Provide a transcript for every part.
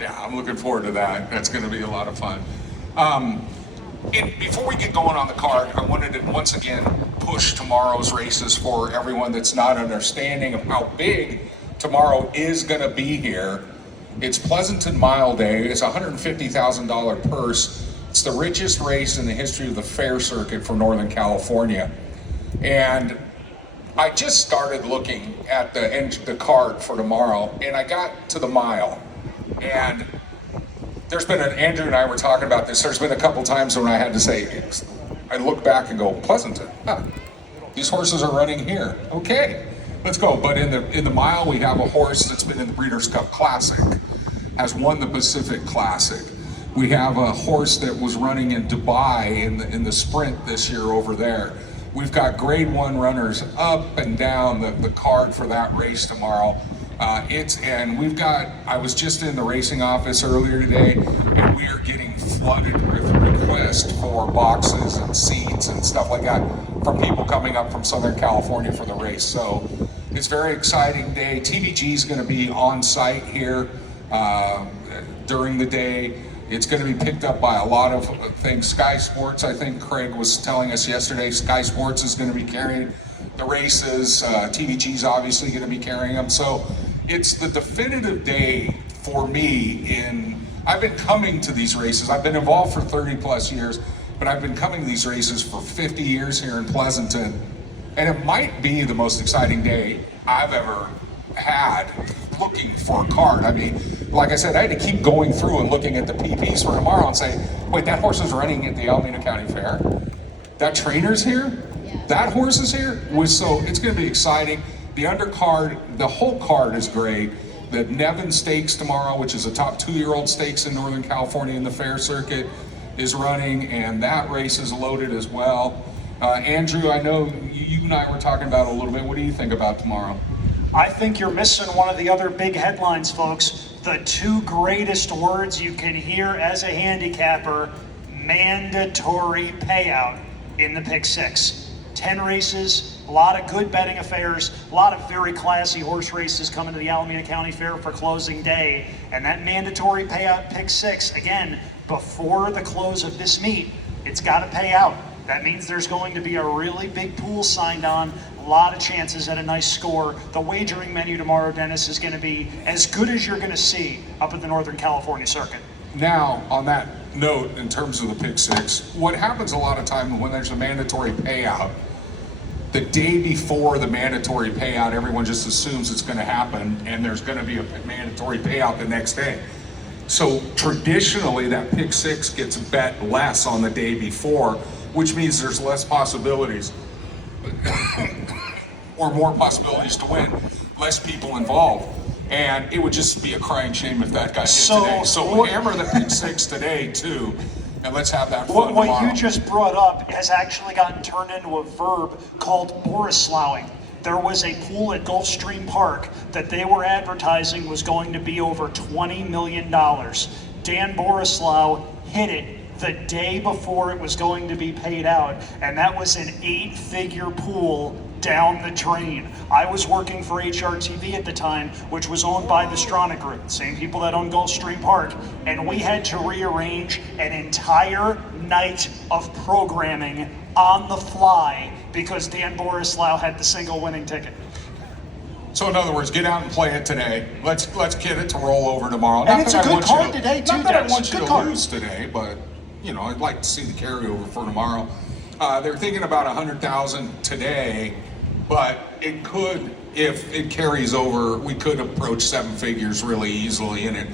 Yeah, I'm looking forward to that. That's going to be a lot of fun. And before we get going on the card, I wanted to once again push tomorrow's races for everyone that's not understanding of how big tomorrow is going to be here. It's Pleasanton Mile Day. It's a $150,000 purse. It's the richest race in the history of the fair circuit for Northern California. And I just started looking at the card for tomorrow, and I got to the mile. And there's been Andrew and I were talking about this. There's been a couple times when I had to say, I look back and go, Pleasanton, these horses are running here. Okay, let's go. But in the mile, we have a horse that's been in the Breeders' Cup Classic, has won the Pacific Classic. We have a horse that was running in Dubai in the sprint this year over there. We've got grade 1 runners up and down the card for that race tomorrow. I was just in the racing office earlier today, and we are getting flooded with requests for boxes and seats and stuff like that from people coming up from Southern California for the race. So it's a very exciting day. TVG is going to be on site here during the day. It's going to be picked up by a lot of things. Sky Sports, I think Craig was telling us yesterday, Sky Sports is going to be carrying the races. TVG's obviously going to be carrying them. So it's the definitive day for me I've been coming to these races. I've been involved for 30 plus years, but I've been coming to these races for 50 years here in Pleasanton. And it might be the most exciting day I've ever had looking for a card. I mean, like I said, I had to keep going through and looking at the PPs for tomorrow and say, wait, that horse is running at the Alameda County Fair? That trainer's here? Yeah. That horse is here? So it's going to be exciting. The undercard, the whole card is great. The Nevin Stakes tomorrow, which is a top 2-year-old stakes in Northern California in the fair circuit, is running, and that race is loaded as well. Andrew, I know you and I were talking about it a little bit. What do you think about tomorrow? I think you're missing one of the other big headlines, folks. The 2 greatest words you can hear as a handicapper: mandatory payout in the Pick 6. 10 races, a lot of good betting affairs, a lot of very classy horse races coming to the Alameda County Fair for closing day. And that mandatory payout Pick 6, again, before the close of this meet, it's got to pay out. That means there's going to be a really big pool signed on, a lot of chances at a nice score. The wagering menu tomorrow, Dennis, is going to be as good as you're going to see up at the Northern California circuit. Now, on that note, in terms of the Pick 6, what happens a lot of time when there's a mandatory payout, the day before the mandatory payout, everyone just assumes it's going to happen and there's going to be a mandatory payout the next day. So traditionally, that Pick 6 gets bet less on the day before, which means there's less possibilities or more possibilities to win, less people involved. And it would just be a crying shame if that got hit today. So hammer the Pick 6 today too, and let's have that fun tomorrow. What you just brought up has actually gotten turned into a verb called Borislawing. There was a pool at Gulfstream Park that they were advertising was going to be over $20 million. Dan Borislaw hit it the day before it was going to be paid out, and that was an 8-figure pool down the drain. I was working for HRTV at the time, which was owned by the Strana Group, same people that own Gulfstream Park, and we had to rearrange an entire night of programming on the fly because Dan Borislaw had the single winning ticket. So in other words, get out and play it today. Let's get it to roll over tomorrow. And it's a good card today too. Not that I want you to lose today, but you know, I'd like to see the carryover for tomorrow. They're thinking about 100,000 today, but it could, if it carries over, we could approach 7 figures really easily in it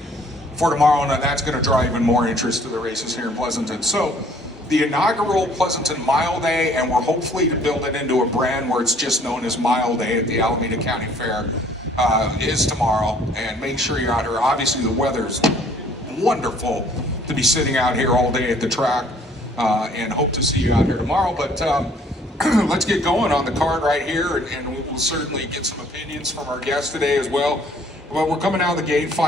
for tomorrow, and that's going to draw even more interest to the races here in Pleasanton. So the inaugural Pleasanton Mile Day, and we're hopefully to build it into a brand where it's just known as Mile Day at the Alameda County Fair, is tomorrow. And make sure you're out here. Obviously the weather's wonderful to be sitting out here all day at the track, and hope to see you out here tomorrow. But let's get going on the card right here, and we'll certainly get some opinions from our guests today as well. Well, we're coming out of the gate 5